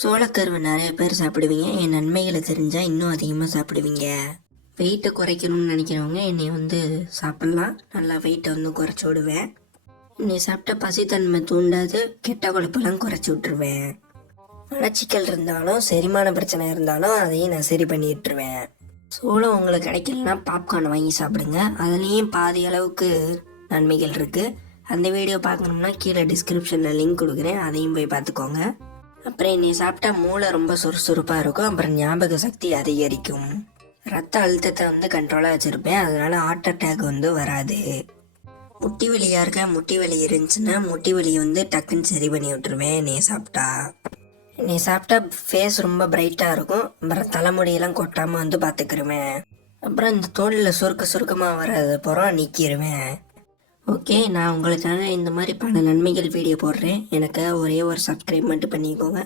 சோளக்கருவை நிறைய பேர் சாப்பிடுவீங்க. என் நன்மைகளை தெரிஞ்சால் இன்னும் அதிகமாக சாப்பிடுவீங்க. வெயிட்டை குறைக்கணும்னு நினைக்கிறவங்க என்னை சாப்பிட்லாம். நல்லா வெயிட்டை குறைச்சி விடுவேன். என்னை சாப்பிட்டா பசித்தன்மை தூண்டாது, கெட்ட கொழுப்பெல்லாம் குறைச்சி விட்டுருவேன். மலச்சிக்கல் இருந்தாலும் செரிமான பிரச்சனை இருந்தாலும் அதையும் நான் சரி பண்ணிட்டுருவேன். சோளம் உங்களுக்கு கிடைக்கலன்னா பாப்கார்ன் வாங்கி சாப்பிடுங்க. அதுலேயும் பாதி அளவுக்கு நன்மைகள் இருக்குது. அந்த வீடியோ பார்க்கணும்னா கீழே டிஸ்கிரிப்ஷனில் லிங்க் கொடுக்குறேன், அதையும் போய் பார்த்துக்கோங்க. அப்புறம் என்னை சாப்பிட்டா மூளை ரொம்ப சுறுசுறுப்பாக இருக்கும். அப்புறம் ஞாபக சக்தி அதிகரிக்கும். ரத்த அழுத்தத்தை கண்ட்ரோலாக வச்சுருப்பேன். அதனால் ஹார்ட் அட்டாக் வராது. முட்டி வலி யாருக்கா முட்டி வலி இருந்துச்சுன்னா முட்டி வலி டக்குன்னு சரி பண்ணி விட்டுருவேன் என்னை சாப்பிட்டா ஃபேஸ் ரொம்ப பிரைட்டாக இருக்கும். அப்புறம் தலைமுடியெல்லாம் கொட்டாமல் பார்த்துக்கிருவேன். அப்புறம் இந்த தோலில் சுருக்கமாக வர்றது புறம் நீக்கிடுவேன். ஓகே, நான் உங்களுக்காக இந்த மாதிரி பல நன்மைகள் வீடியோ போடுறேன். எனக்கு ஒரே ஒரு சப்ஸ்கிரைப் மட்டும் பண்ணிக்கோங்க.